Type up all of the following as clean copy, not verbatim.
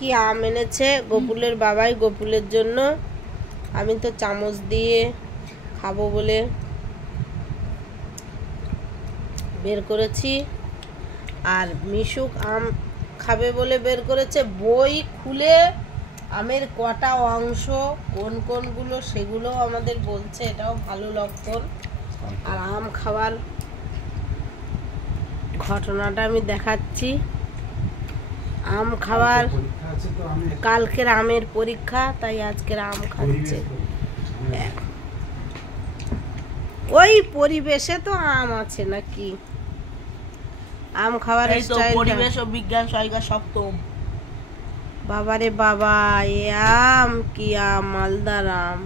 কি আম এনেছে গোপুলের বাবাই গোপুলের জন্য। আমি তো চামচ দিয়ে খাবো বলে বের করেছি, আর মিশুক আম খাবে বলে বের করেছে। বই খুলে আমের কটা অংশ কোন কোনগুলো সেগুলো আমাদের বলছে, এটাও ভালো লক্ষণ। আর আম খাওয়ার ঘটনাটা আমি দেখাচ্ছি। আম খাওয়ার কালকের আমের পরীক্ষা, তাই আজকের আম খাচ্ছে। ওই পরিবেশে তো আম আছে নাকি? আম খাওয়ার স্টাইল পরিবেশ ও বিজ্ঞান সহায়িকা সপ্তম। বাবারে বাবা, এ আম কি আম! মালদার আম,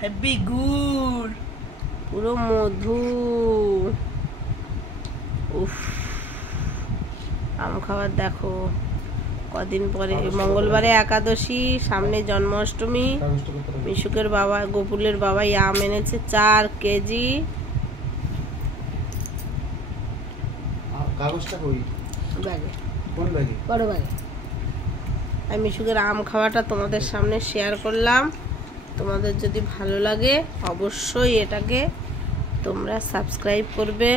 হেভি গুড, পুরো মধু। উফ, আম খাওয়ার দেখো। কদিন পরে মঙ্গলবারে একাদশী, সামনে জন্মাষ্টমী। মিশুকের বাবা গোপুলের বাবাই আম এনেছে 4 কেজি। আমি মিশুকের আম খাওয়াটা তোমাদের সামনে শেয়ার করলাম। তোমাদের যদি ভালো লাগে অবশ্যই এটাকে তোমরা সাবস্ক্রাইব করবে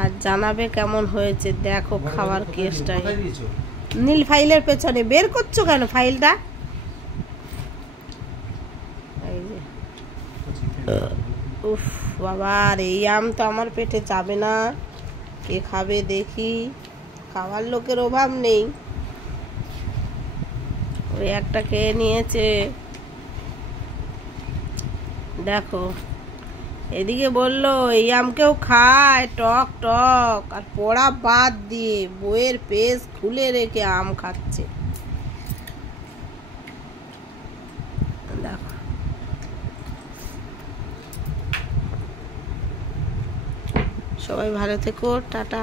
আর জানাবে কেমন হয়েছে। দেখো খাওয়ার কেসটাই। নীল ফাইলের পেছনে বের করছো কেন ফাইলটা? উফ বাবা, এই আম তো আমার পেটে যাবে না। কে খাবে দেখি? খাওয়ার লোকের অভাব নেই। ওই একটা খেয়ে নিয়েছে। দেখো, এদিকে বললো এই আম কেউ খায়, টক টক, আর পড়া বাদ দিয়ে বইয়ের পেজ খুলে রেখে আম খাচ্ছে। দেখো, সবাই ভালো থেকো, টাটা।